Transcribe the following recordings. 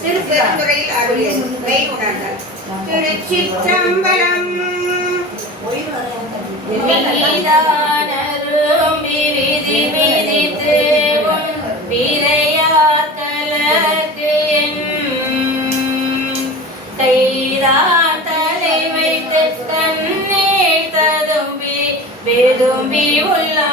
திருப்பெருந்துறையில் அருளை உணர்ந்தார். திருச்சிற்றம்பலம். வேதும்பி உள்ளா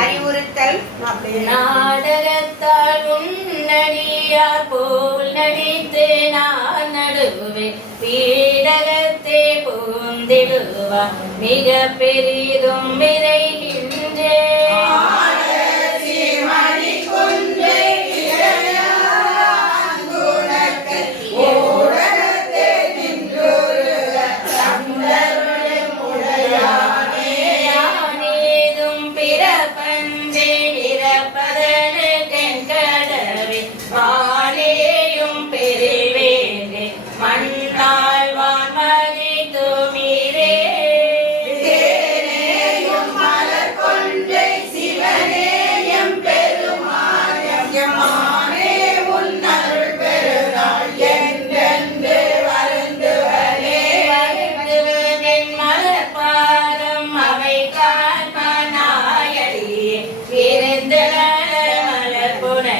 அறிவுறுத்தல். நாடகத்தால் உன்னடியார் போல் நடித்து நான் நடுவே பீடகத்தே பூந்திடுவார் மிக பெரிதும் விரைகின்றேன்.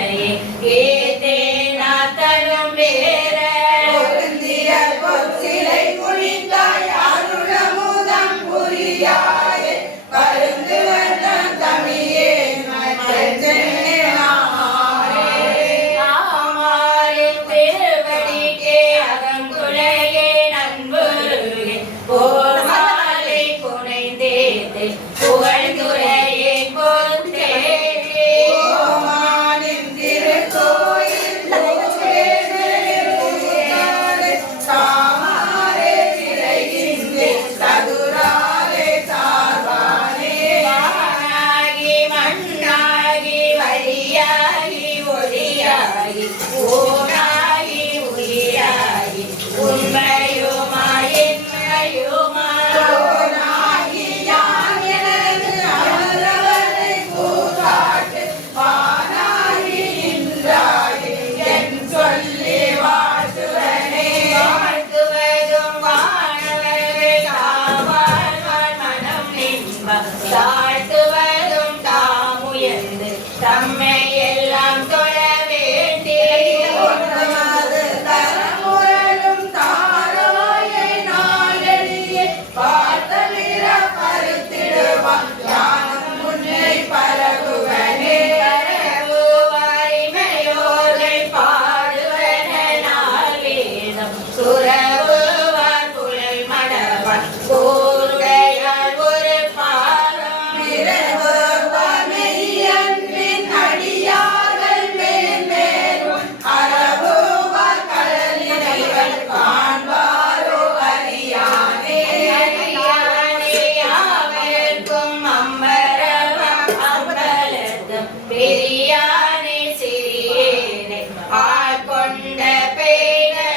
துணையே ஏத்தேனா தரும் வேற பொருந்திய பொற்சிலை புரிந்தாய் அருளமுதம் புரியாயே பருந்து வண்ணம் தமிழே ஆமாரின் திருவடிக்கே அகங்குலையே நண்பருகே ஓர் மாலை புனைந்தேத்து புகழ்ந்துரையே பொருந்தேனே ஓமானின் திருக்கோயில் காமாரே விளைகின்றே சதுராரே சார்பானே வானாகி மண்ணாகி வழியாகி ஒளியாகி ஊராகி உயிராகி உண்மையுமாய் என்மையுமாய் கோனாகி யான் எனது அமரவரை கூறாட்டு வானாகி நின்றாயே என் சொல்லி வாழ்த்துவனே வாழ்த்துவதும் வானவர்கள் காவாழ்வார் மனம் நின்ப தாழ்த்துவதும் தாமுயர்ந்து தம்மை எல்லாம் தொழ ஒன்றாது தரமுரலும் தாராயை நாளெளியே பார்த்தலிர பருத்திடுவான் ஞானம் முன்னை பரவுவனே வேண்டியோர்கள் பாடுவன நாள் வேதம் சுரவுவார் புலல் மடவார் கூர்கையால் ஒரு பாரம் மெய்யன்பின் அடியார்கள் மேன்மேலும் அறவுவார் கடலினைகள் காண்பாரோ அறியானே அறியானேயாவர்க்கும் அம்பரவம் அம்பலத்தும் பெரியானே சிறியேனே ஆட்கொண்ட பேரே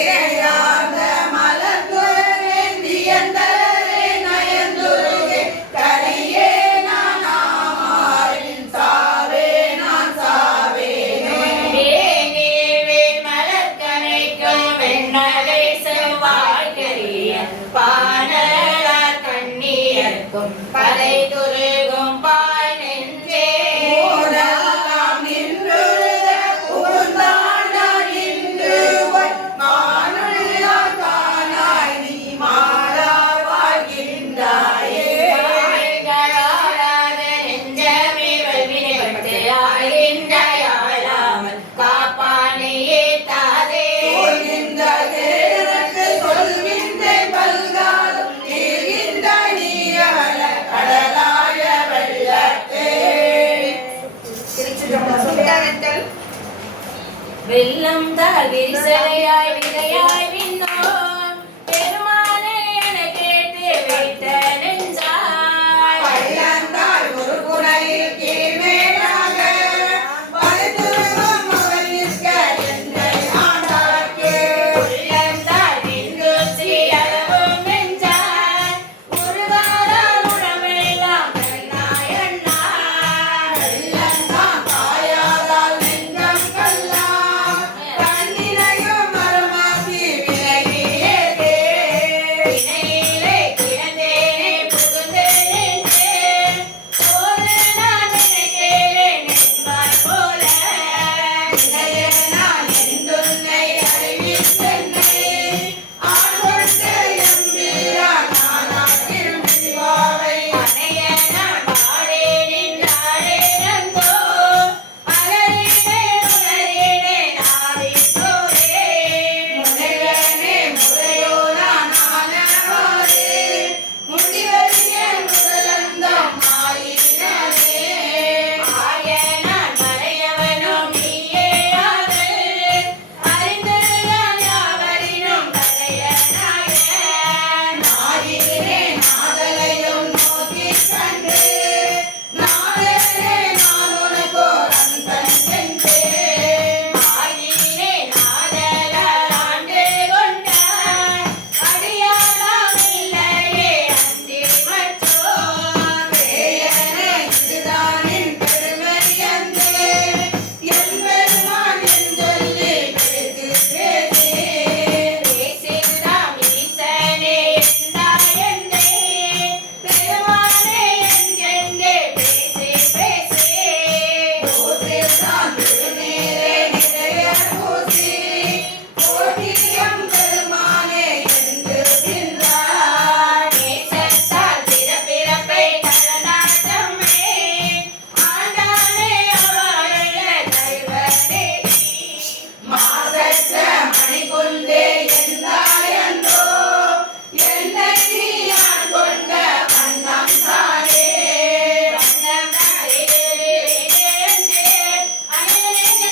இறையார்ந்த மலர்ந்துறவே வியந்தரே நயந்துருகே கரியே நான் ஆமாறின் சாவே நான் சாவேனே நீர்வேல் மலர்கனைக்கும் வெண்ணகை செவ்வாய்க்கரிய பானலார் கண்ணீர்க்கும் பதை துருகும் பாய் நெஞ்சே ஊரெல்லாம் நின்றுழுத கூர்ந்தாண்டாய் நின்று மானுள்ளார் காணாய் நீ மாறார் வாழ்கின்றாயே வாய்களாராத நெஞ்சமே வல்வினைப்பட்டு ஆகின்றாயாளாமல் காப்பானையே தாதே சொல்கின்ற எனக்கு சொல்கின்ற பல்காலும் நீர்கின்ற நீயவள கடலாய வெள்ளத்தே திருச்சிற்றம்பலம். வெள்ளம் தாழ் விரிசலையாய் விதையாய் விண்ணோர் பெருமானே என கேட்டு வைத்த நெஞ்சாய் பள்ளந்தாய் ஒரு குணையில் கீழ்மேலாக பரிந்துரைக்கும் மகள் நிற்க என்னை ஆண்டார்க்கே. உள்ளந்தாய் விண்தூசி அளவும் நெஞ்சாய் உருவாத உடம்பெல்லாம் கண்ணாய் அண்ணா வெள்ளந்தான் தாயாதால் நெஞ்சம் கல்லாம் கண்ணினையும் மரமாக்கி விலகியதே. வினையிலே கிடந்தேனே புகுந்து நின்றேன் போது நான் நினைத்தேன் என்பார் போல இளைய நான் என்றுன்னை அறிவித்தென்னை ஆண்கொண்டு எம்பீரான் நானாக்கில் சிவாவை அணைய நான் பாடே நின்றாடே நந்தோ அலறினே உணரினே நாவித்தோரே முனைவனே முறையோ நான் ஆனவாறே முடிவறிய முதலந்தம் ஆயினே. ஆய நான் மறையவனும் நீயே நான் திருநீரே நிறைய பூசி போற்றியம் பெருமானே என்று நின்றாய். நேசத்தால் பிறப்பிறப்பை தரநாட்டமே ஆண்டானே அவள கைவரே மாசற்ற மணிக்குண்டே எந்தாயன்றோ என்னை நீ ஆண் கொண்ட வண்ணம் தானே. வண்ணம் தாரே அனேன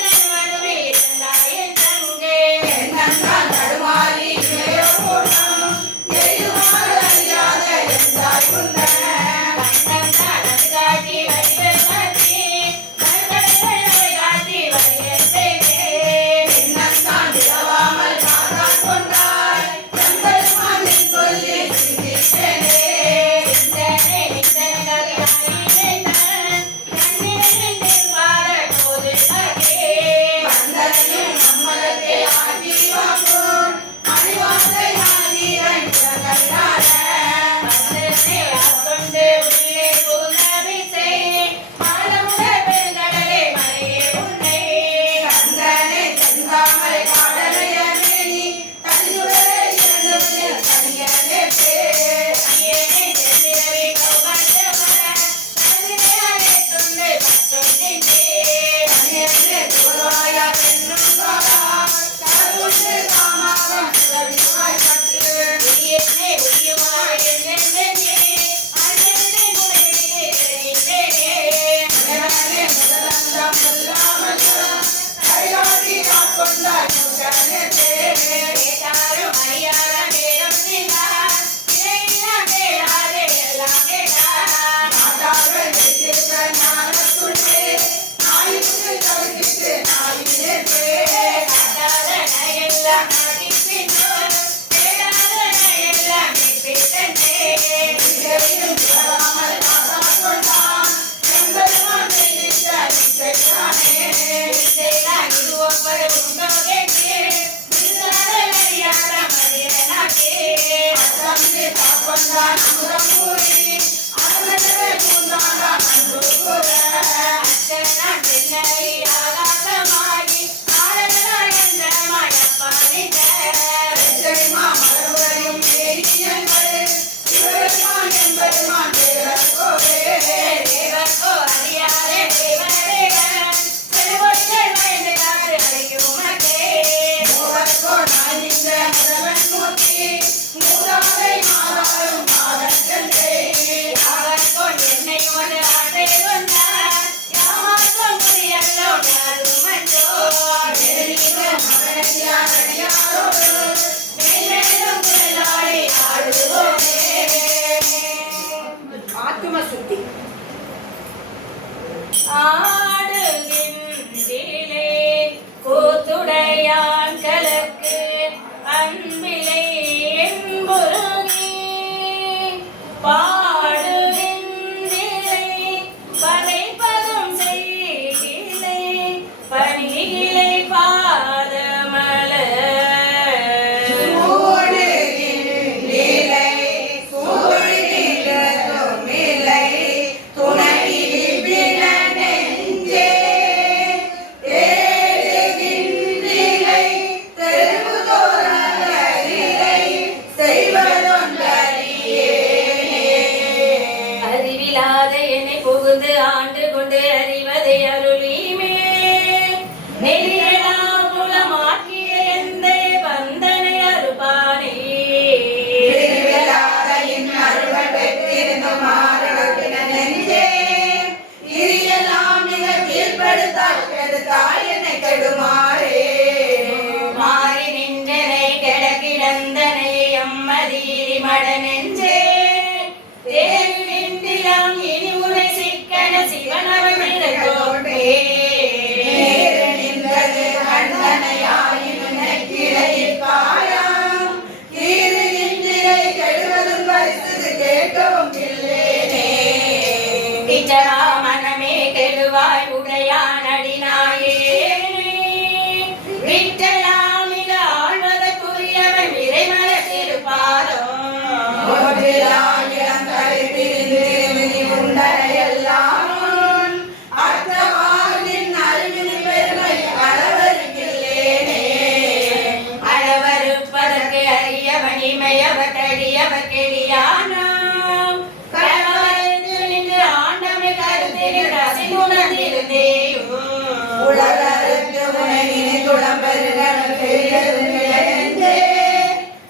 துணையினை துளம்பெருகணும் செய்யது நிலையென்றே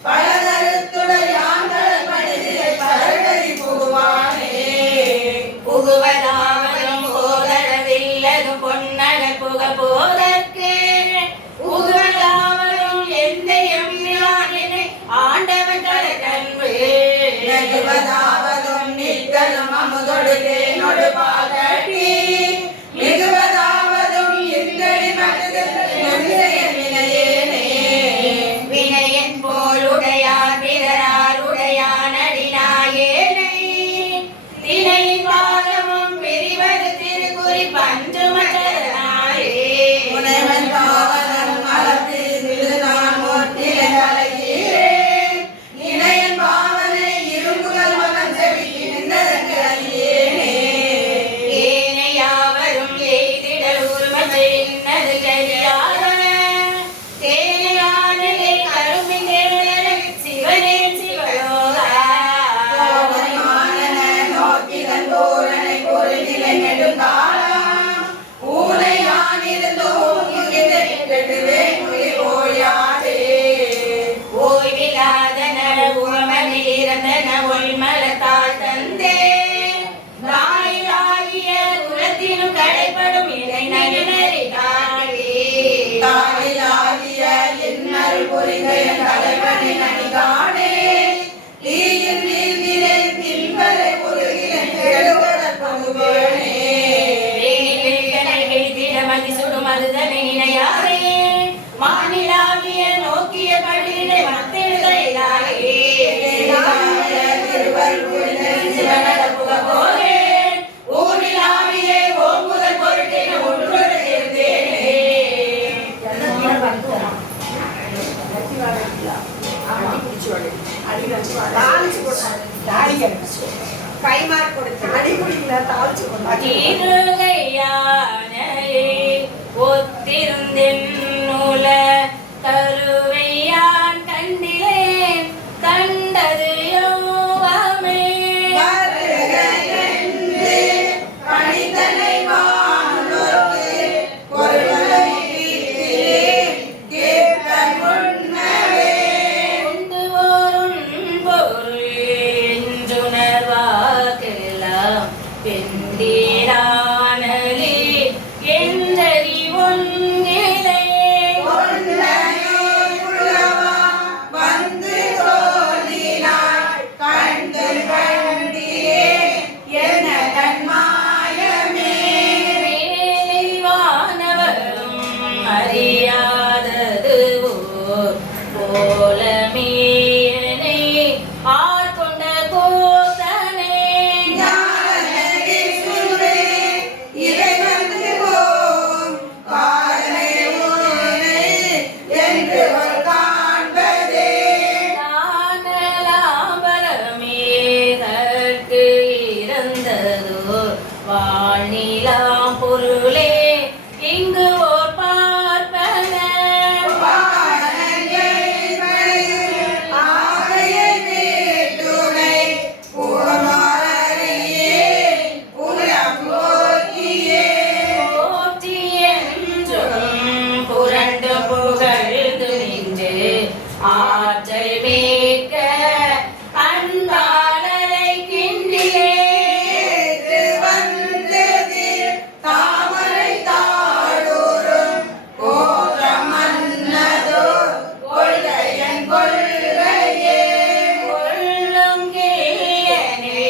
பலதருத்துடையாங்கள் மனிதரை பலகதி புகுவானே புகுவதாவதும் போதரவில்லது பொன்னக புக போதற்கே புகுவதாவதும் எந்தையும் நிலாயினை ஆண்டவன் கலகன்பு நெகுவதாவதும் நித்தலும் அமுதொடு தேனொடு பாகட்டி மிகுவதாவதும் இந்தடி மனது வினையேனே வினையன் போலுடையார் பிறராருடையான் அடிநாயேனை தினை பாதமும் பிரிவது திருக்குறி பஞ்சுமச்சரனாயே முனைவன் பாவனம் மலர்ந்து நான் மோட்டிலே தலையீரேன் இணையன் பாவனை இரும்புகள் மனம் செவி நின்றதற்கு அறியேனே ஏனையாவரும் எய்திடல் உருமச்செய்னது கரியாதன தேனையானே கருமினேன சிவனே சிவயோகா கோவரிமானன நோக்கிதன் பூரணை பொருளிலை நெடுங்காலம் ஊனையானிருந்தோம் முகிலை கெடுவேன் முகி போயாதே ஓய்விலாதன உமனில் இறந்தன ஒள்மலத்தால் தந்தே தாயிலாகிய குலத்தினும் கடைப்படும் இணை நகினரி காணே தாயிலாகிய இன்னருள் புரிந்த என் தலைவனின் அணிகானே தீயின் நீர்கிறேன் தின்பரை உருகிறேன் கெடுவதற் பகுவேனே மதி சுடும் அதுதனை நினையாரே மாநிலாகிய நோக்கிய படிலை மத்திழையாரே திருவருள் புரிந்த சிவனட புகபோரே ஊனிலாவியே ஓம்புதல் பொருட்டின ஒன்றுடன் இருந்தேனே இருகையானே ஒத்திருந்தென்னுல கருவையான் கண்டிலேன் கண்டது யோகமே வருக என்று பணித்தனை வானோர்க்கு பொருளை ஈர்க்கிறேன் கேட்க முன்னவே உண்டு ஓருண் பொருள் என்றுணர்வாக்கெல்லாம் பெண்டீரானலே என்றறி ஒன்றிலே பொன்னையோர் புலவா வந்து தோன்றினாய் கண்டு கண்டீரேன் என்ன தன்மாயமே வானவரும் அறியாதது போலமேயனை ஆட்கொண்ட கோத்தனே ஞானகிசுரே இறைவனுக்கு போம் காரணை உன்னை என்று ஒரு காண்பதே தானலாபரமேதற்கு இறந்ததோ வானிலாம் பொருளே இங்கு ஓர் பார்ப்பன ஆகையை வீட்டுனை புகமாரியே புலம் போக்கியே போற்றி என்றும் புரண்டு புகழ்ந்து நின்று ஆற்றல் மேற்க அன்பாளரை கிண்டிலே ஏற்று வந்தது தாமரை தாடூரும் கோலம் மன்னதோ கொள்கையன் கொள்கையே கொள்ளும் கிளியனே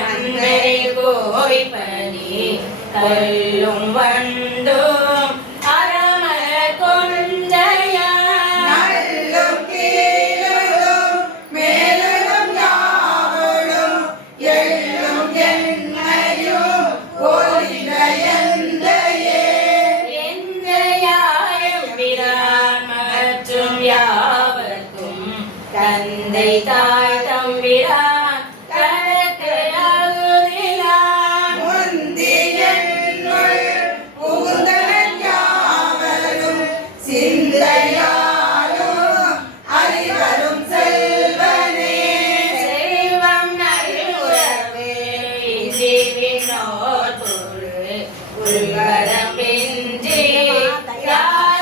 அன்பரை கோய்பனி கல்லும் வண்டும் அறமர கொண்டையா நல்லும் கீழும் மேலும் யாவலும் எள்ளும் எண்ணையும் ஒளிந்த எந்தையே எந்தையாயும் பிரான் மற்றும் யாவர்க்கும் தந்தை தாய் தம்பிரான் கணக்கு அகுதிலான் முந்தியன்னுள் புகுந்தனன் யாவரும் சிந்தையாலும் அறிவரும் செல்வனே செல்வம் நல்லுறவே ஜீவினோர் பொருள் உள்கரம் வென்றி யார்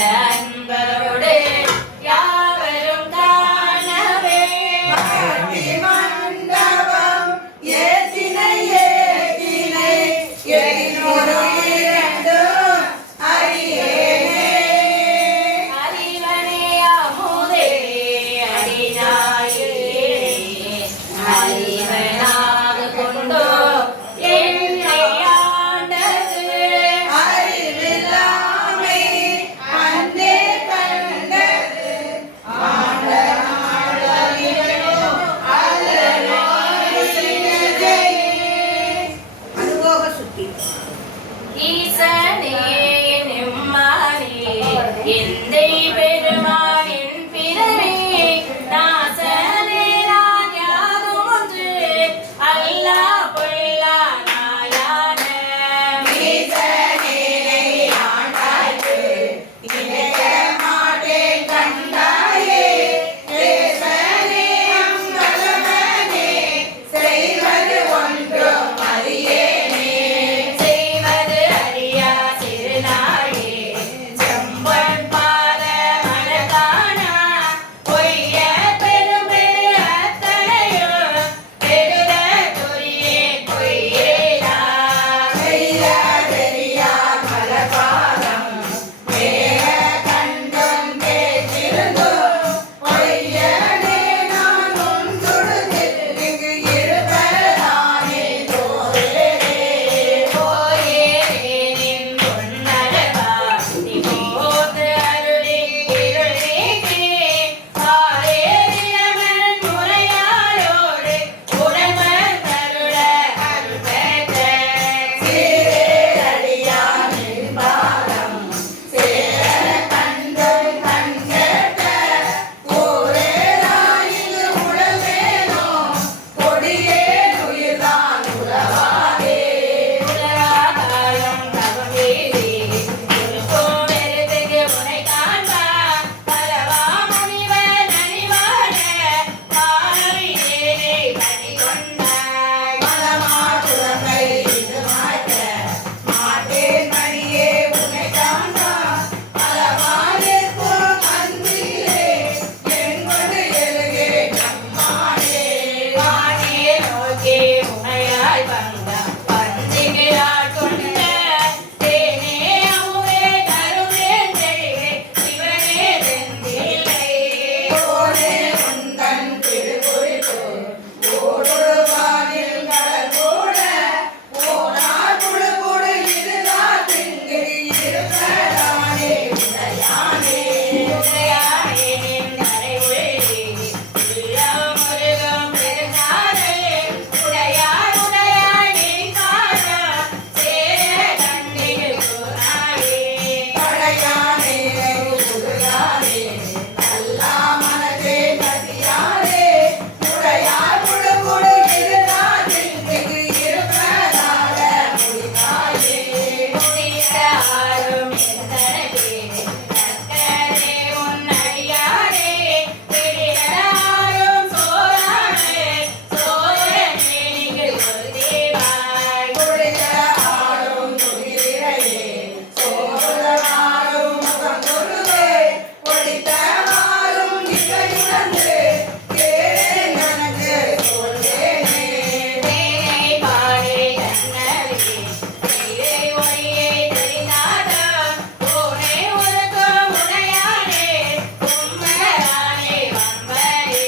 அன்பரோடு யாவரும் காணவே மண்டபம் ஏத்தினை ஏத்தினை எரிநூறு இரண்டும் அறியேனே அறிவனே அமுதே அடிநாயே அறிவனாக கொண்டோ என்னை ஆண்டது அறிவில்லாமை அன்னே கண்டது ஆண்ட நாடகிலோ அல்லலோ அனுபவ சுத்தி ஈசனே நிம்மானே எந்தை பெருமானின் பிறவே நாசனே நான் யாதும் ஒன்று அல்லா பொல்லா நாயான ஈசனே ஆண்டாய்க்கு இணைய மாட்டேன் கண்டாயே தேசனே அம்பலமனே செய்வது ஒன்றும் அறியேனே செய்வது அறியா சிறுநாயே செம்பொன் பாத மலர்காணா பொய்ய பெருமை அத்தனையோ பெருத குறியே பொய்யேனா செய்ய தெரியா மலபாதம் மேல கண்டும் பேச்சிருந்தும் பொய்யனே நான் உன்றுடுதில் இங்கு இருப்பதானே தோழரே போயேனின் பொன்னழகா நிமோது அருளி இருள் நீக்கி ஆரேறியவன் முறையாளோடு உடம்பர் தருள அருள் பெற்ற சீரடியான் பாதம் சேர கண்டும் கண்கட்ட ஊரேதாயிது உடலேனோ கொடியே உயிர்தான் உறவாதே உலகாகாரம் தவமீறி திருக்கோவிலுக்கு உனை காண்பா பலவா முனிவர் நனிவாட பாரவியேனை பணி கொண்டாய் மலமாதுரங்கை இது மாற்ற மாட்டேன் மணியே உன்னை காண்பா பலவானிற்கும் அன்பிலே என்பது எழுகே நம்மானே வானியே நோக்கி உமையாய் வந்த பஞ்சிகையால் கொண்ட தேனே அமுதே கருவே தெளிவே சிவனே தெந்தில்லை ஓடே உந்தன் திருக்குறிப்பு ஓடுவானில் கடல் கூட ஓடார் குழு குழு இதுதான் திங்கு இருப்பதானே உடையானே உடையானே நின் நரைவுள்ளி உள்ளம் முருகும் பெருங்காலே உடையார் உடையாய் நின் காணா சேர கண்ணில் கூறாயே படையானே உடையானே நல்லா மனதே கதியானே உடையார் குழு குழு இதுதான் திங்கு இருப்பதாக முடிதாயே முடியாரும் எந்தனவே தக்கரே உன்னடியாரே பிடியாரும் சோராமே சோரனே நீங்கள் கொள்தீவாய் குடிக்க ஆடும் துயிரையே சோதனாரும் முகம் கொள்ளுவே ஒடித்த மாறும் இசையுணர்ந்து கேளே எனக்கு சொல்வேனே தேனை பாடே கண்ணவே நீரை ஒளியை தெரிந்தாடா போனே உலகம் உடையானே உம்மரானே வம்பரே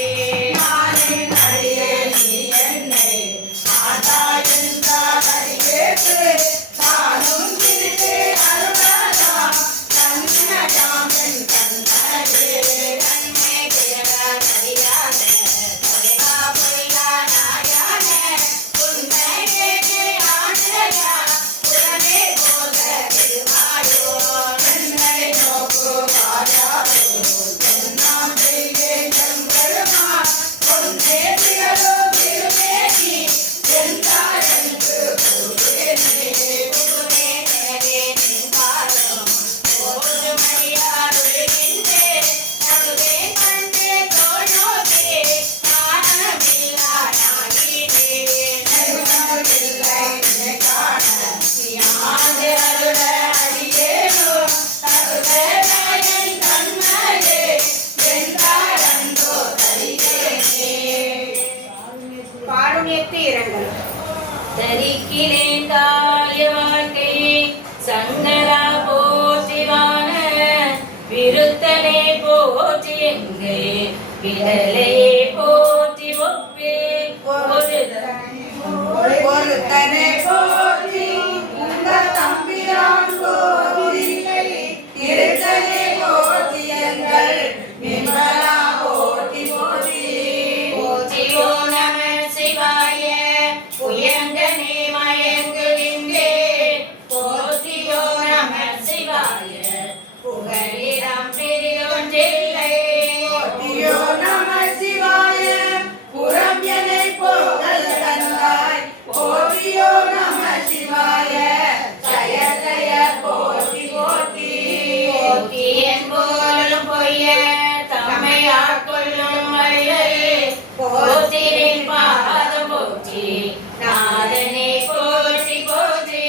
நானின் அடியே நீ என்னை ஆட்டா என்றால் அடியேற்று விடலையே போற்றி ஒப்பே ஒருத்தனை போற்றி உங்கள் தம்பிரான் போற்றி திருத்தனை போற்றி எங்கள் நிர்மலா போற்றி போற்றி போற்றி ஓம் நம சிவாய புயங்கனே மயங்குகின்றே போற்றி ஓம் நம சிவாய புகழிடம் பிரிதொன்றில்லை போற்றியோ நம சிவாய புறம் எனை போகல் தந்தாய் போற்றியோ நம சிவாய ஜய ஜய போற்றி போற்றி போற்றி என்போலும் பொய்ய தம்மை ஆட்கொள்ளும் வள்ளலே போற்றிரின் பாதம் போற்றி நாதனே போற்றி போற்றி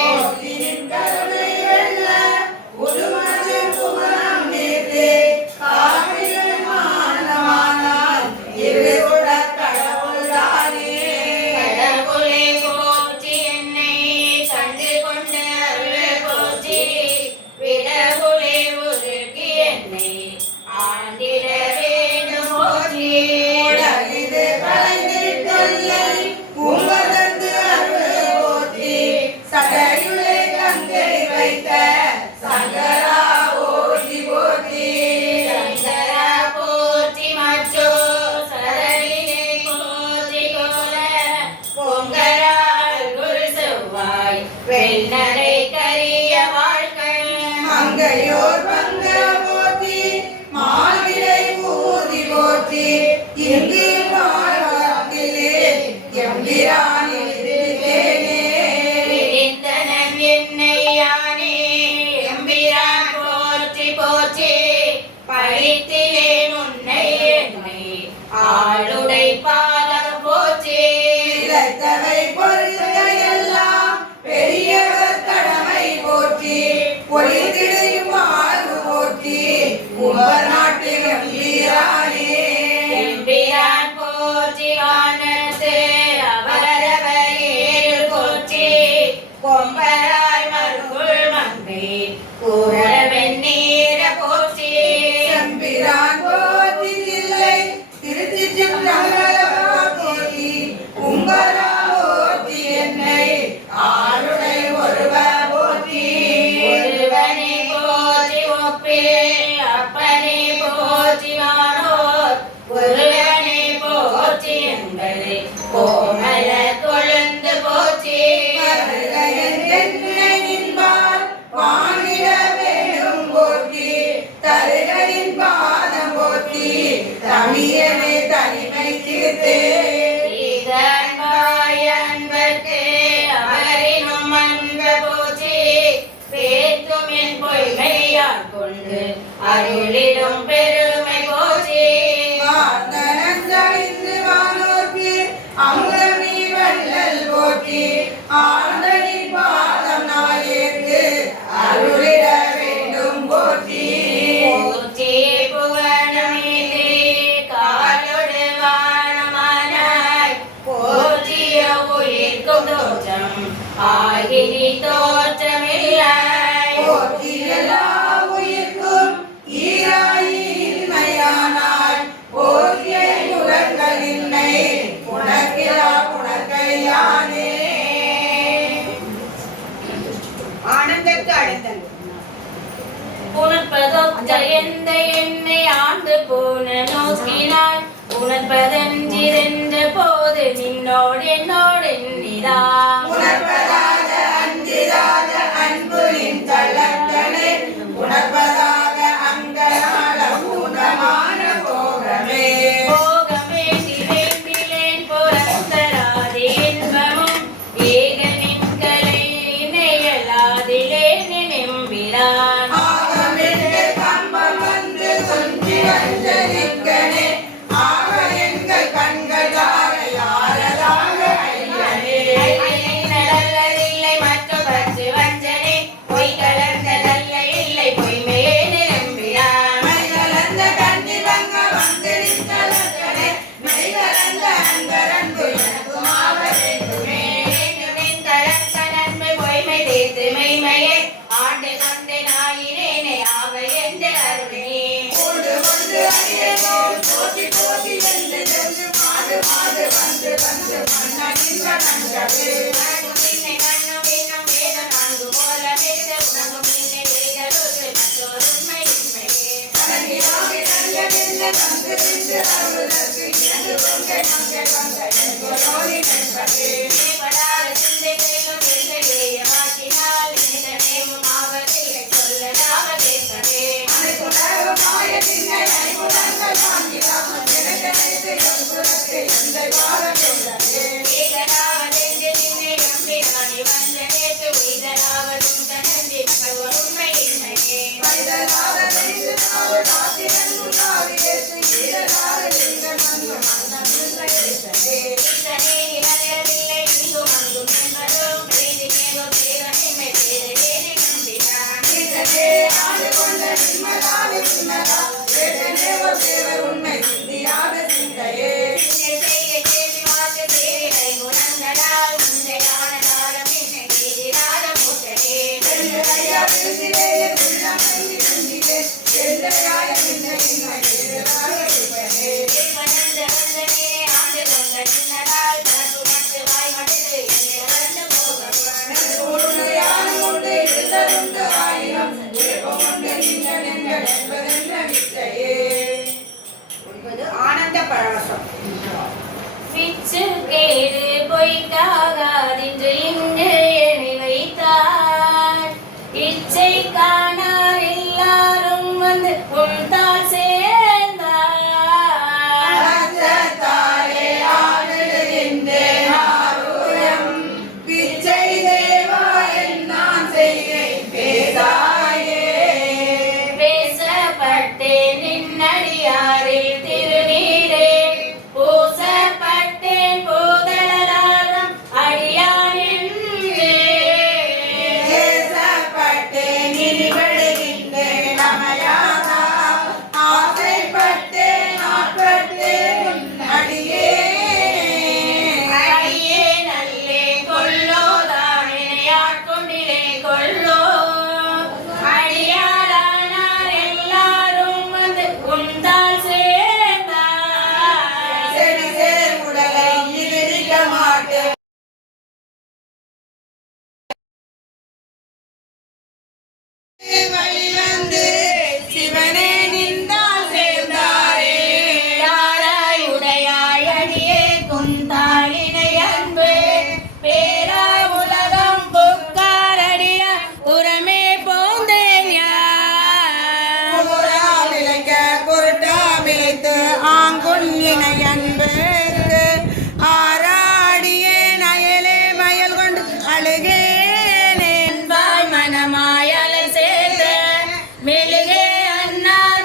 போற்றினின் கருணை வெல்ல உருமதின் குமரம் நீர்த்து காவிரி மானமானாய் இருகுட கடவுள்தானே கடவுளே போற்றி என்னை கண்டு கொண்ட அருள் போற்றி விடவுளே உருகி என்னை ஆண்டிட வேண்டும் போற்றி உடலிது கலைந்திருக்கல்லை உம்பதந்து அருள் போற்றி சடையுளே கங்கை வைத்த சங்கரா போற்றி போற்றி சங்கரா போற்றி மச்சோ சரணிலே போற்றி கோல பொங்கரால் குரு செவ்வாய் வெண்ணரை கரிய வாழ்க்கை மங்கையோர் பங்க போற்றி மாவிலை ஊதி போற்றி இந்தி வாழ்வாக்கிலே எம்பிரானில் இருந்தேனே விரிந்தனன் என்னை யானே எம்பிரான் போற்றி போற்றி பழித்திலேன் உன்னை என்னை ஆளுடை பாதம் போற்றி இழைத்தவை பொருள்கள் எல்லாம் பெரியவர் கடமை போற்றி பொழித்திடையும் வாழ்வு போற்றி உவர் நாட்டில் எம்பிரானே எம்பிரான் போற்றி வானத்து அவரவர் ஏழு போற்றி கொம்பராய் மருங்குள் மங்கை கூற வெண்ணீர போற்றி செம்பிரான் போற்றி தில்லை திருச்சி போற்றி உம்பரா போற்றி என்னை ஆளுடை ஒருவ போற்றி ஒருவனே போற்றி ஒப்பே அப்பனே போற்றி வானோர் ஒருவனே போற்றி எங்களை கோமல கொழுந்து போற்றி வருகையன் என்னை நின்பார் வானிட வேணும் போற்றி தருகையின் பாதம் போற்றி தமிழனை தனிமை தீர்த்தே இதன்பாய் அன்பர்க்கு அவரினும் அன்பு போற்றி பேத்தும் என் பொய்மையால் கொண்டு அருளிடும் பெருமை போற்றி வாழ்ந்தனஞ்சழிந்து வானோர்க்கு அமுதமீ வள்ளல் போற்றி ஆண்டனின் பாதம் நாயேற்கு அருளிட வேண்டும் போற்றி போற்றி புவனமீதே காலொடு வானமானாய் போற்றிய உயிர்க்கும் தோற்றம் ஆகிரி தோற்றமில்லை போற்றி எல்லா உயிர்க்கும் ஈராயின்மையானாய் போற்றிய குணங்களின்மை உனக்கிலா குணக்கையானே ஆனந்தற்கு அடைந்தல் உணர்ப்பதொத்த எந்த என்னை ஆண்டு போன நோக்கினாய் உணர்ப்பதன்றிருந்த போது நின்னோடு என்னோடு எண்ணிதா உணர்வதாக அஞ்சிராத அன்புரின் தள்ளத்தனை உணர்வதாக அங்கனால ஊனமான போகமே போக வேண்டி வேண்டிலேன் புறந்தராதே இன்பமும் ஏகனின் கலை இணையலாதிலே நினைம்பிரான் ஆகமென்று கம்பம் வந்து கொஞ்சி வஞ்சரிக்கனே ஆக எங்கள் கண்கள் யாரையாரதாக ஐயனே நடல்ல வந்து மன்னனின் கண்டவே உனக்கும் பின்னை கண்ணும் இன்னும் வேதம் நான்கு போல பேச உனக்கும் பின்னை வேதருது மற்றொரு உண்மை உண்மையே அழகியாகி நல்லதென்ன வந்து நின்று அருளுக்கு இயங்கு கொண்டே மங்கை வந்த என்பதோடி நிற்பதே மேம்படாத சிந்தைகளும் எல்லையே மாற்றினால் இந்த நேமும் ஆவதை சொல்லலாக பேசவே அனைத்துலக மாய திண்ணை ஐம்புலங்கள் வாங்கிடாமல் எனக்கு நினைத்து எம்புலத்தை எந்தை வாழ கொண்டதே ஏகனாவதென்று நின்னை நம்பினானே வந்த நேற்று உயிராவதும் தனந்தி மகள் உண்மை இல்லையே பைதலாக நின்று நாடு நாட்டினன் முன்னாடி ஏற்று ஈரலாக நின்ற மண்ணு மன்னனில் கிடைத்ததே இத்தனை நிலையவில்லை இங்கும் அங்கும் என்பதும் பிரீதிமேவோ பேரனின்மை பேரேனே நம்பினான் இதனே ஆண்டு கொண்ட நிம்மலாவி உன்னதா வேதனேவோ தேவர் உண்மை சிந்தியாத சிந்தையே பின்னை செய்கை கேள்வி மாற்று தேவிலை குணங்களால் முந்தையான காலம் என்னை எதிராக மூட்டனே எந்தையா விருந்திலே உள்ளம் நன்றி நன்றிலே எந்தையாய நின்னை இன்மை எதிராக இருப்பனே திருமணந்த வந்தனே ஆண்டு கொண்ட நின்னதால் தனக்கு மட்டு வாய் மடுத்து என்னை மறந்து போகவன் உண்மையான உண்டு இருந்ததுண்டு ஆயிரம் ஏகம் உண்டு நீங்கள் எங்கள் என்பதென்ன வித்தையே ஆனந்த பரவசம் பிச்சு கேடு பொய்க்காகாதென்று இங்கு எண்ணி வைத்தார் இச்சை காணார் எல்லாரும் வந்து உன்தால் சேர்ந்தார் அறத்தாலே ஆடுகின்றேன் ஆரூயம் பிச்சை தேவா நான் செய்கை பேசாயே பேசப்பட்டேன் நின்னடியாரில் திருநீரே பூசப்பட்டேன் பூதளராகம் அடியானின்றே பேசப்பட்டேன் இனிபடுகின்றேன் அமையாதா ஆசைப்பட்டேன் ஆட்பட்டேன் அடியே அடியே நல்லே கொல்லோதானே ஆட்கொண்டிலே கொல்லோ அடியாரானார் எல்லாரும் வந்து உந்தால் சேர்ந்தார் செடி சேர் உடலை இதிரிக்க மாட்டேன் வழி வந்து சிவனே நின்றால் சேர்ந்தாரே யாராய் உடையாய் அடியே குந்தாளினை அன்பு பேராய் உலகம் புக்காரடிய உரமே போந்தேன் யார் விளைக்க குருட்டா விளைத்து ஆங்குன் இணை அன்புக்கு ஆராடியே நயலே மயல் கொண்டு அழுகேனே அன்பாய் மனமாய் அலை சேர்த்த மெழுகே அன்னார்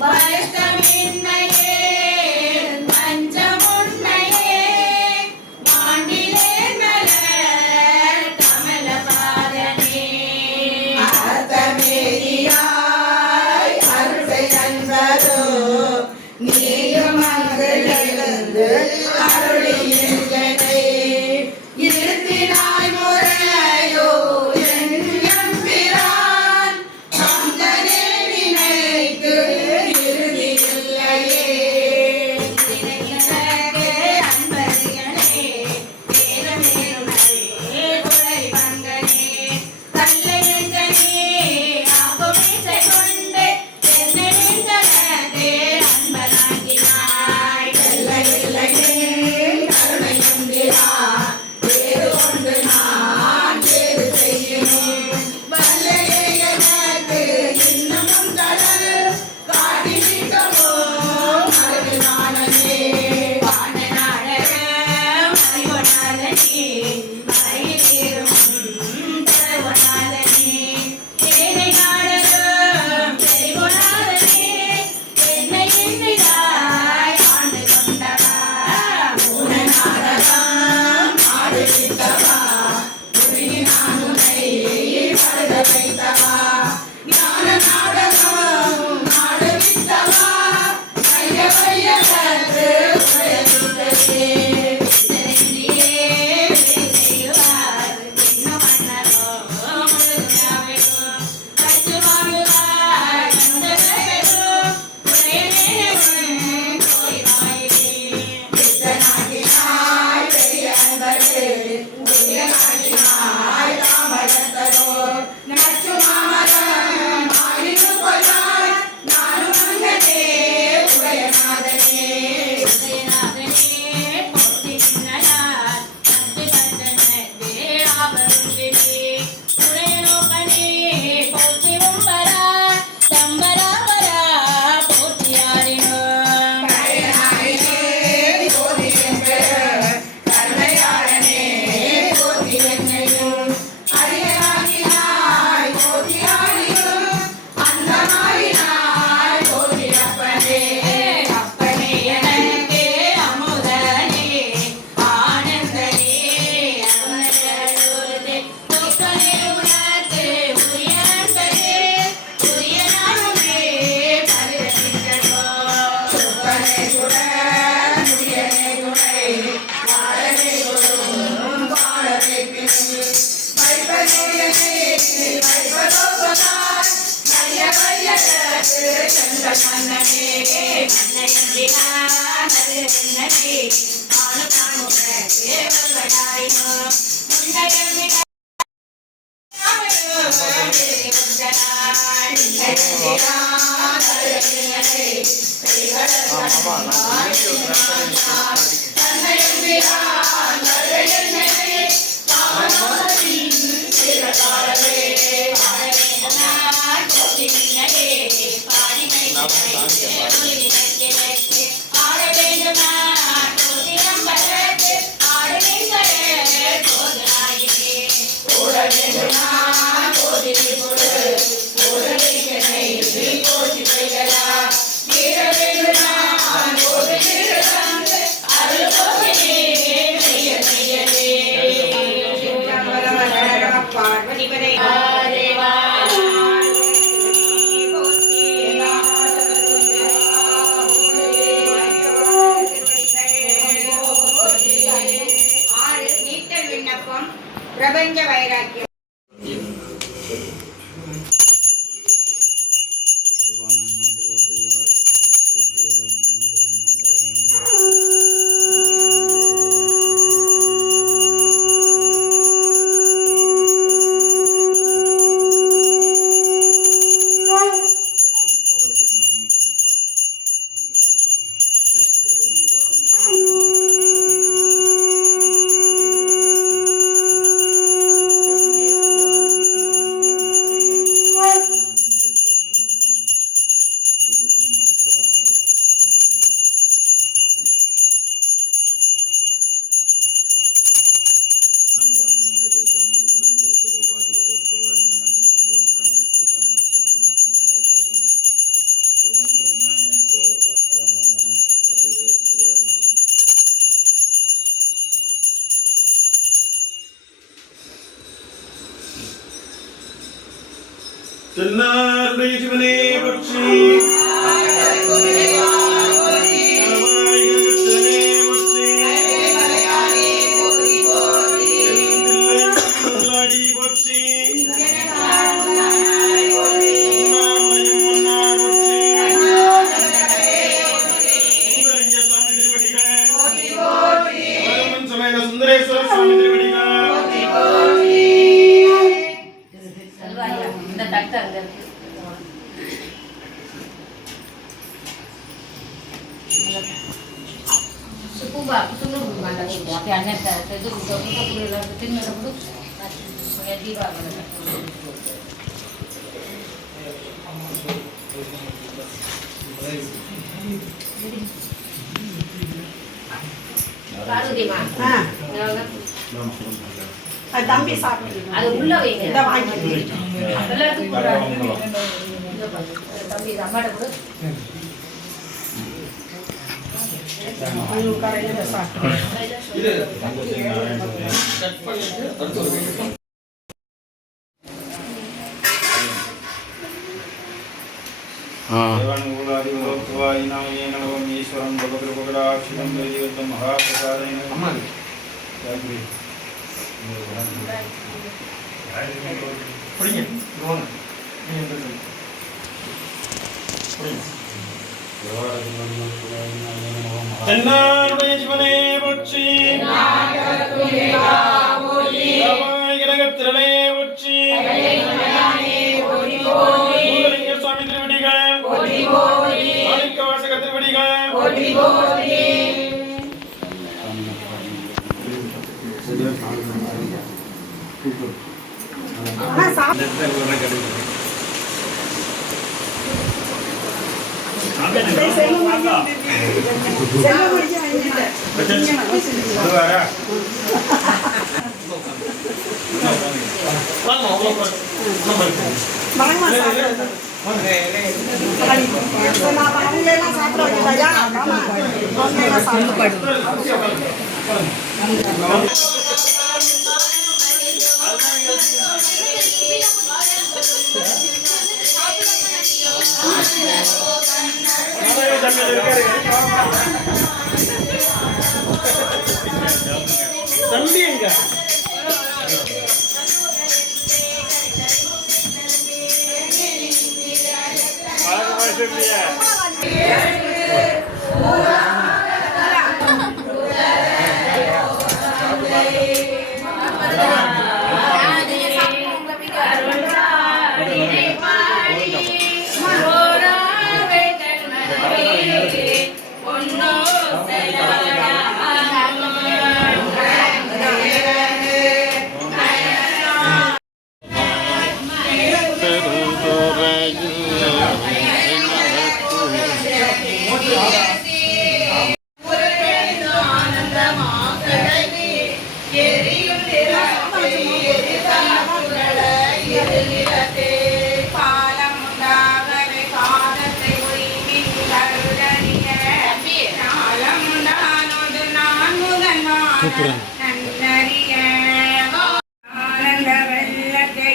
வருத்தமின்மையே பஞ்சமுன்னையே மாண்டிலே மலர் கமல பாதனே அர்த்தமேதியாய் அருளை நண்பரோ நீயும் அங்கு எழுந்து அருளியனை இருத்தினாய் முறையோ என் எம்பிரான் சந்தனே வினைக்கு இறுதி இல்லையே பிரபஞ்ச வைராக்கியம் சுந்தரேஸ்வர சுவாமி திருவடிகள் இந்த தட்டு அங்க இருக்கு. சுப்புபா சுண்ணு மாட்டாங்க அப்படி அண்ணன் இது தின்னு தீபாவளி பாருதிமா தம்பி சாப்பிடுங்க. அது உள்ள வைங்க. இதை வாங்கி எல்லாத்துக்கும் தம்பி இது அம்மாட்ட கொடு. ஈஸ்வரம் பகவத்பகடாட்சிதம் வைதிகத்தம் மகாபிரசாதேன தென்னாடுடைய சிவனே போற்றி திரளே போற்றி மூலலிங்க சுவாமி திருவடிகள் மாணிக்க வாசக திருவடிகள் அவங்களெல்லாம் சாப்பிட வைக்கலையா? அவங்களெல்லாம் சாப்பிட தம்பி எங்க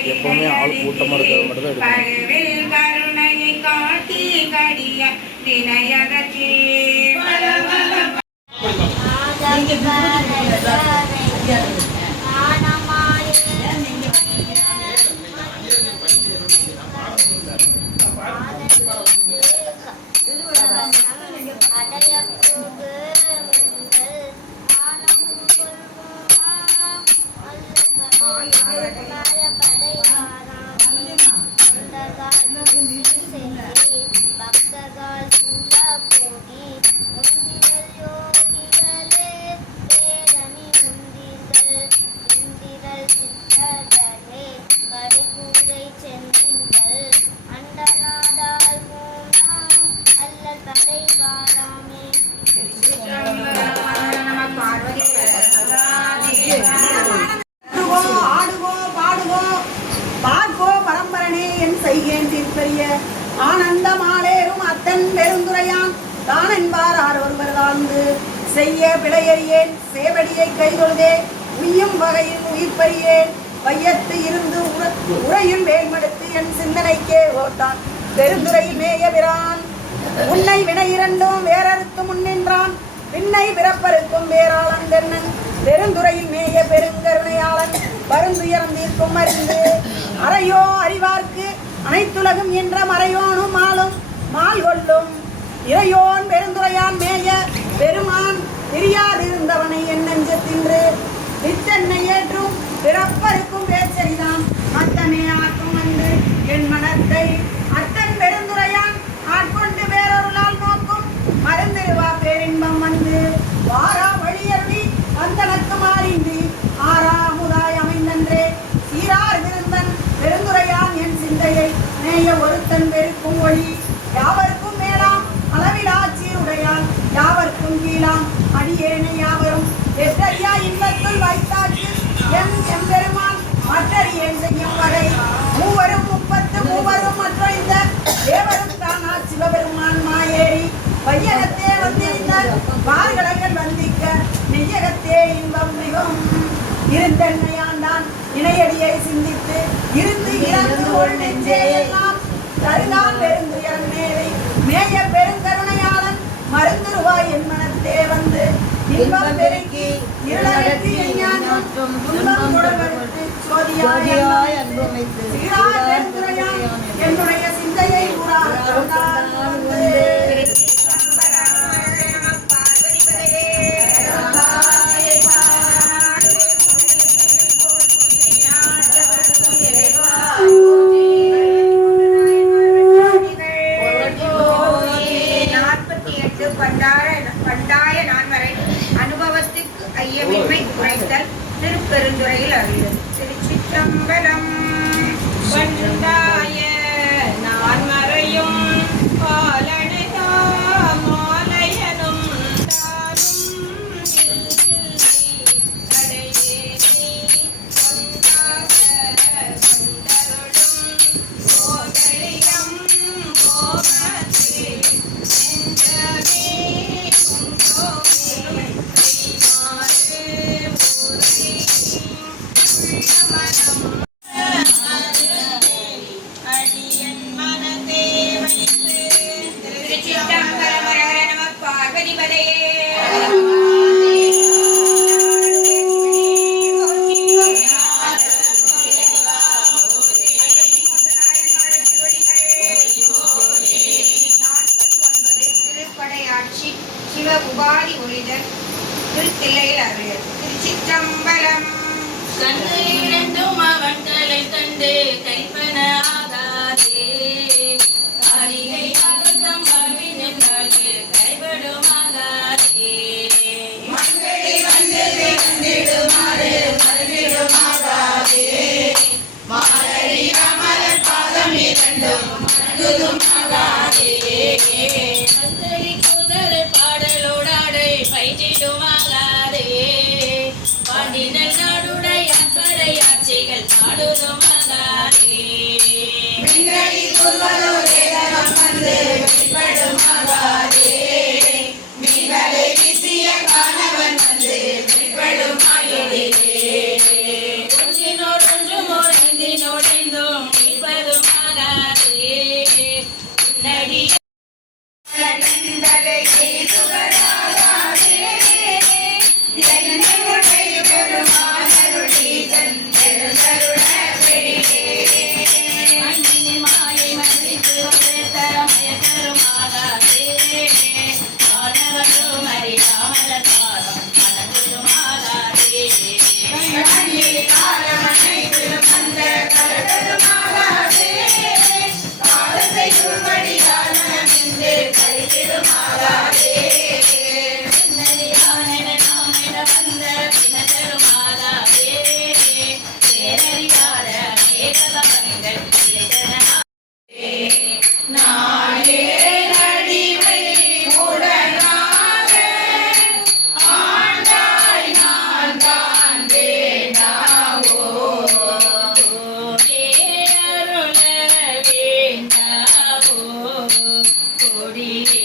எப்பவுமே ஆள் கூட்டமாக இருக்கிறது மட்டும் தான் எடுக்கணும். கருணையை காட்டி கடிய வினையகற்றி ஆனந்த மாலேரும் அத்தன் பெருந்துரையான் தான் என்பார் ஆர் ஒருவர் வாழ்ந்து செய்ய பிழையறியேன் சேவடியை கைதொழுதே உய்யும் வகையில் உயிர்ப்பறியேன் வையத்து இருந்து உறையும் வேல்மடுத்து என் சிந்தனைக்கே ஓட்டான் பெருந்துறையில் மேய பிரான் உன்னை வினை இரண்டும் வேறறுத்து முன்னின்றான் விண்ணை பிறப்பறுக்கும் வேறாளன் தென்னன் பெருந்துறையில் மேய பெருங்கருணையாளன் பருந்துயரம் தீர்க்கும் மருந்து அறையோ அறிவார்க்கு அனைத்துலகும் என்ற மறையோனும் மாலும் மால் கொள்ளும் இறையோன் பெருந்துரையான் மேய பெருமான் தெரியாதிருந்தவனை என் நெஞ்சத்தின்று வித்தென்னை ஏற்றும் பிறப்பருக்கும் பேச்சரிதான் அத்தனை ஆக்கும் வந்து என் மனத்தை அத்தன் பெருந்துரையான் ஆட்கொண்டு வேறொருளால் நோக்கும் மருந்திருவா பேரின்பம் வந்து வாரா வழியருளி வந்தனக்கு மாறின்றி ஆறாமுதாய் அமைந்தன்றே சீரார் விருந்தன் பெருந்துரையான் என் சிந்தையை மேய ஒருத்தன் பெருக்கும் ஒளி யாவருக்கும் மேலாம் அளவிலா சீருடையான் யாவர்க்கும் கீழாம் அடியேனை யாவரும் எத்தறியா இன்பத்துள் வைத்தாக்கு எம் எம்பெருமான் மற்றறியேன் செய்யும் வகை மூவரும் 33 மற்ற இந்த தேவரும் தானா சிவபெருமான் மாயேறி பையகத்தே வந்திருந்த மார்கடங்கள் வந்திக்க நெய்யகத்தே இன்பம் மிகும் இருந்தென்னையாண்டான் இணையடியை சிந்தித்து இருந்து இறந்து ஒரு நெஞ்சே எல்லாம் தருதான் பெருந்துயரம் மேலை மேய பெருங்கருணையாளன் மருந்துருவாய் என் மனத்தே வந்து இன்பம் பெருக்கி இருளகற்றி எஞ்ஞானம் துன்பம் தொடர்வதற்கு சோதியாய் அன்பமைத்து சீரார் பெருந்துரையான் என்னுடைய சிந்தையை கூறாக தந்தான் வந்து பண்டாய நான்மறை அனுபவத்திற்கு ஐயமின்மை குறைத்தல் திருப்பெருந்துறையில் அறிந்தது. திருச்சிற்றம்பலம். பண்டாய நான்மறையும் பாலனையா மாலையனும் சிவ உபாதி ஒளிதல் திருத்தில்லையில் அறியல். திருச்சிற்றம்பலம். கண்டு இரண்டும் அவன் தலை கண்டு கைப்பன ஆகாதே காரிகை அகத்தம் வாழ்வின் என்றால் கைபடுமாகாதே மங்களி வந்தது வந்திடுமாறு மறந்திடுமாகாதே மாலரி அமரர் பாதம் இரண்டும் மறந்துமாகாதே கந்தரி குதறு பாடலோடாடை பயிற்றிடுமாகாதே பாண்டினல் நாடுடைய பறையாட்சிகள் பாடுதுமாகாதே மின்னடி துர்வலோ வேதனம் வந்து வெளிப்படுமாகாதே மின்னலை வீசிய காணவன் வந்து வெளிப்படுமாகிடே ஒன்றினோடொன்றும் ஒன்றினோடெந்தோம் நிற்பதுமாகாதே முன்னடி நந்தலை எய்துவதாகாதே என்னுடைய பெருமானருளீதன் பெருந்தருள வெளியே அன்னினி மாயை மன்னித்து தரமய கருமாகாதே மாணவரும் அறியாமல காலம் மனதிலுமாகாதே அன்னி காலமனை திருமந்த கருடருமாகாதே காலத்தை உள்வடியால் மனமின்று கருதிடுமாகாதே கொடியே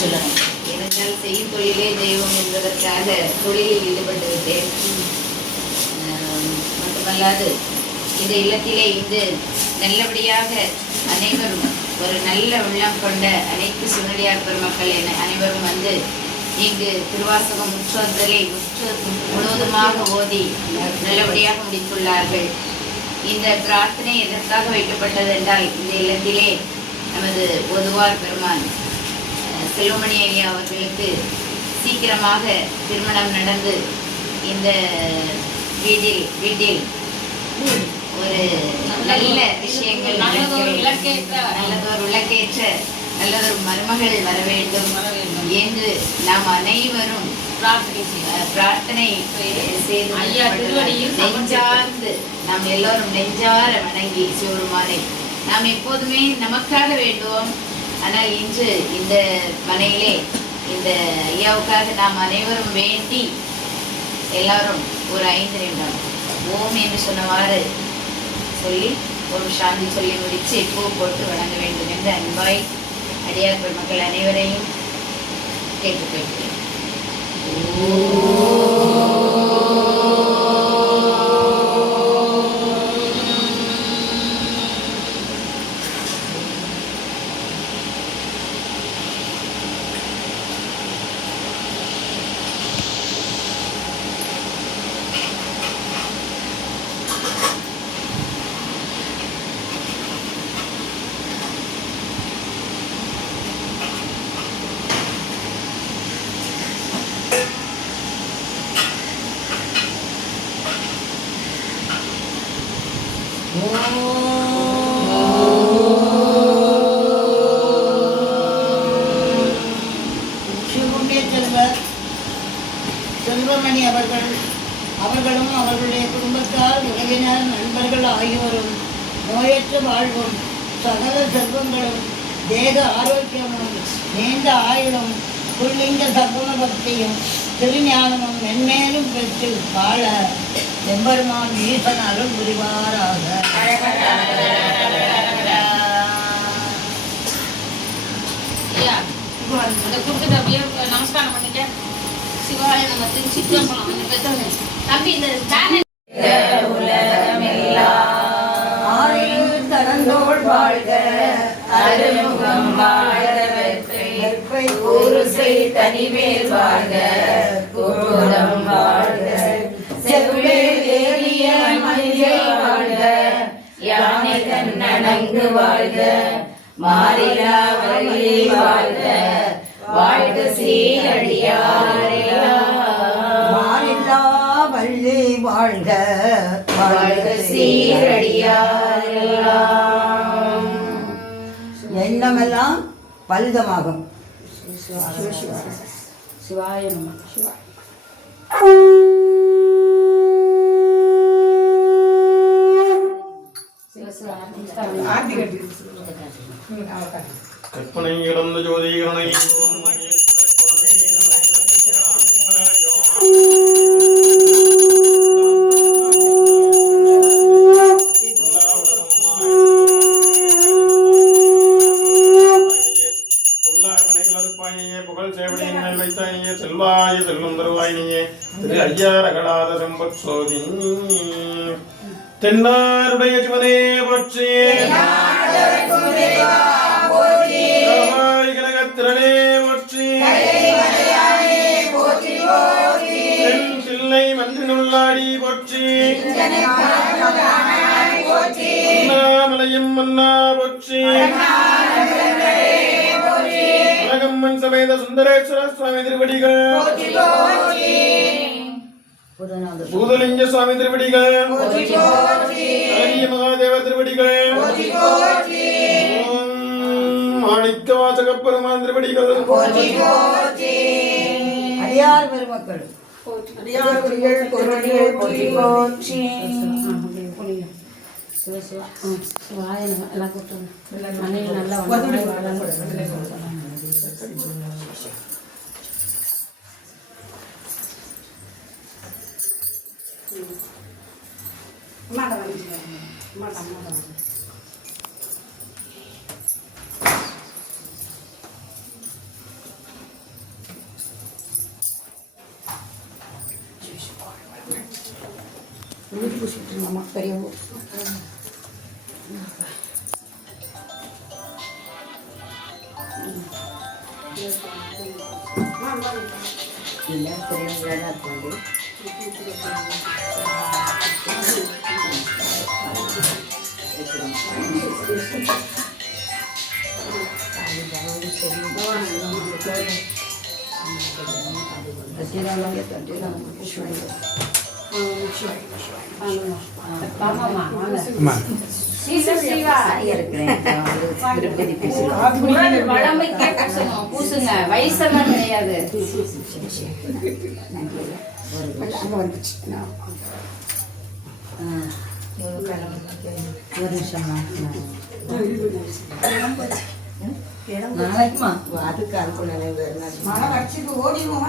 சொல்லணும். ஏனென்றால் செய்யும் தொழிலே தெய்வம் என்பதற்காக தொழிலில் ஈடுபட்டு விட்டேன். மட்டுமல்லாது இந்த இல்லத்திலே இன்று நல்லபடியாக அனைவரும் ஒரு நல்ல உள்ளம் கொண்ட அனைத்து சிவனடியார் பெருமக்கள் என அனைவரும் வந்து இங்கு திருவாசகம் முற்றோதலை முழுவதுமாக ஓதி நல்லபடியாக முடித்துள்ளார்கள். இந்த பிரார்த்தனை எதற்காக வைக்கப்பட்டது என்றால், இந்த இல்லத்திலே நமது பொதுவார் பெருமான் செல்வமணி ஐயா அவர்களுக்கு சீக்கிரமாக திருமணம் நடந்து இந்த வீட்டில் ஒரு நல்ல விஷயங்கள் நல்லதொரு விளக்கேற்ற நல்லதொரு மருமகள் வர வேண்டும் என்று நாம் அனைவரும் பிரார்த்தனை செய்து நெஞ்சார்ந்து நாம் எல்லோரும் நெஞ்சார வணங்கி சிவருமானை நாம் எப்போதுமே நமக்காக வேண்டுவோம். ஆனால் இன்று இந்த மனையிலே இந்த ஐயாவுக்காக நாம் அனைவரும் வேண்டி எல்லாரும் ஒரு 5 நிமிடம் ஓம் என்று சொன்னவாறு சொல்லி ஒரு சாந்தி சொல்லி முடித்து பூ போட்டு வணங்க வேண்டும் என்று அன்பாய் அடியார் பெருமக்கள் அனைவரையும் கேட்டுக்கொள்கிறேன். செல்வமணி அவர்களும் அவர்களுடைய குடும்பத்தார், உறவினர், நண்பர்கள் ஆகியோரும் நோயற்ற வாழ்வும் சகல செல்வங்களும் தேக ஆரோக்கியமும் நீண்ட ஆயுளும் புல்லிங்க சர்வம பக்தியும் திருஞானமும் மென்மேலும் பெற்று வாழ எம்பெருமான் ஈசன் அருள் புரிவாராக. நமஸ்காரம் பண்ணிக்க. சிவாய நம்ம திருச்சிட்டு தம்பி இந்த ஆறில் தரந்தோள் வாழ்க, அருமுகம் வாழ்க, வெற்றி ஊருசை தனிவேல் வாழ்க, கூடம் வாழ்க, செவ்வேல் ஏறிய மஞ்சை வாழ்க, யானை கண்ணடங்கு வாழ்க, மாறிலா வள்ளி வாழ்க, வாழ்க சீரடியாரெல்லாம். மாறில்லா வள்ளி வாழ்க, வாழ்க சீரடியாரெல்லாம். எண்ணமெல்லாம் பலிதமாகும். சிவாய நம. கற்பனை இழந்த ஜோதிகரனை புகழ் சேவடியின் மேல் வைத்தாயினியே, செல்வாய செல்வம் தருவாயினியே, திரு ஐயாரகடாத செம்பற் சோதி தென்னாருடைய சிவனே போற்றி, கனகத்திரளே போற்றி, தென் தில்லை மன்றினுள்ளாடி போற்றி, அண்ணாமலையும் மன்னா போற்றி, உலகம்மன் சமேத சுந்தரேஸ்வர சுவாமி திருவடிகள், பூதலிங்க சுவாமி திருவடிகள், அரிய மகாதேவ திருவடிகள், மாணிக்க வாசக பெருமான் திருவடிகள், அடியார் பெருமக்கள் சிவாய நம. எல்லாம் கூப்பிட்டு மனையில் நல்லா ஊதி பூசிட்டுருங்கம்மா பெரியவங்க. இல்லை பெரியவங்களாக தான் இருக்காது. வளமைக்கே பூசணும், பூசுங்க, வயசெல்லாம் கிடையாது. அங்கே வந்துச்சு. ஒரு நிமிஷம்மா. நாளைக்குமா அதுக்கு அதுக்குள்ள மழை வச்சுட்டு ஓடிடுவோம்.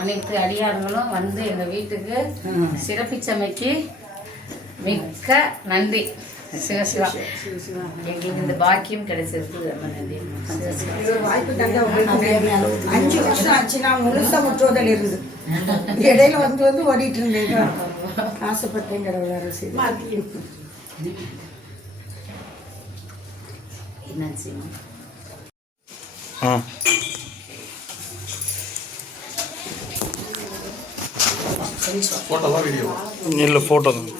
அனைத்து அடியார்களும் வந்து எங்க வீட்டுக்கு சிறப்பிச்சமைக்கு மிக்க நன்றி. சிவசிவா, எங்களுக்கு இந்த பாக்கியம் கிடைச்சிருக்கு. ரொம்ப நன்றி. வாய்ப்பு தந்தா உங்களுக்கு 5 வருஷம் ஆச்சு. நான் முழுசா முற்றுவதில் இருந்து இடையில வந்து ஓடிட்டு இருந்தேங்க. ஆசைப்பட்டேங்கிற வேறு செய்தி. என்னாச்சு? ஃபோட்டோவா வீடியோவா? இல்லை ஃபோட்டோ தான்.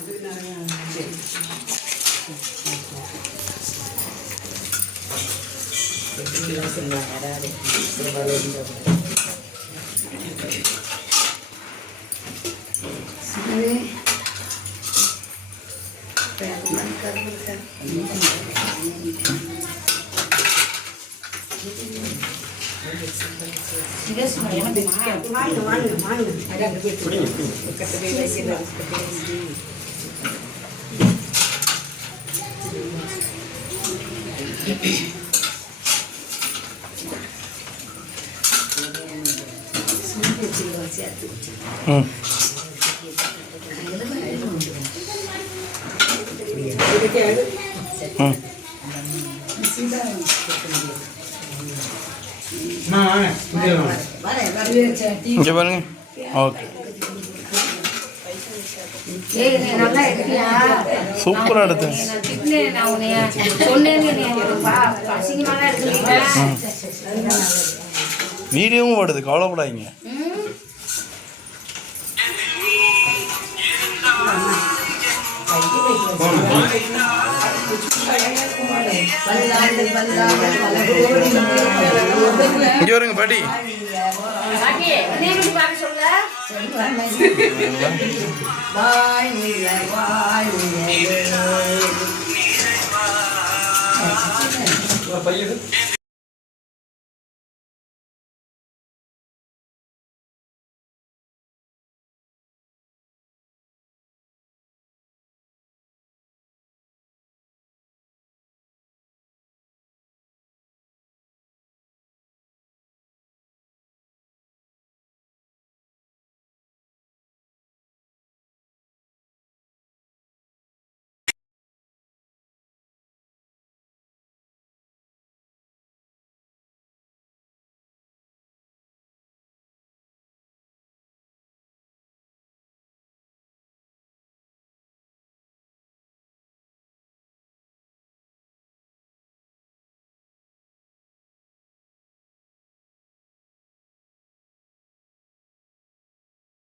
இங்கே பாருங்க. ஓகே, சூப்பராக எடுத்தேன். வீடியோவும் ஓடுது, கவலைப்படாதீங்க. இங்கே வருங்க பாட்டி. பையன்